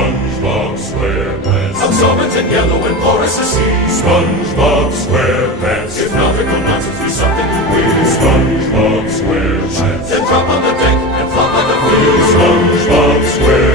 SpongeBob SquarePants. Absorbent and yellow and porous to see. SpongeBob SquarePants. If nautical nonsense be something you will. SpongeBob SquarePants. Then drop on the deck and flop like a fish. SpongeBob SquarePants.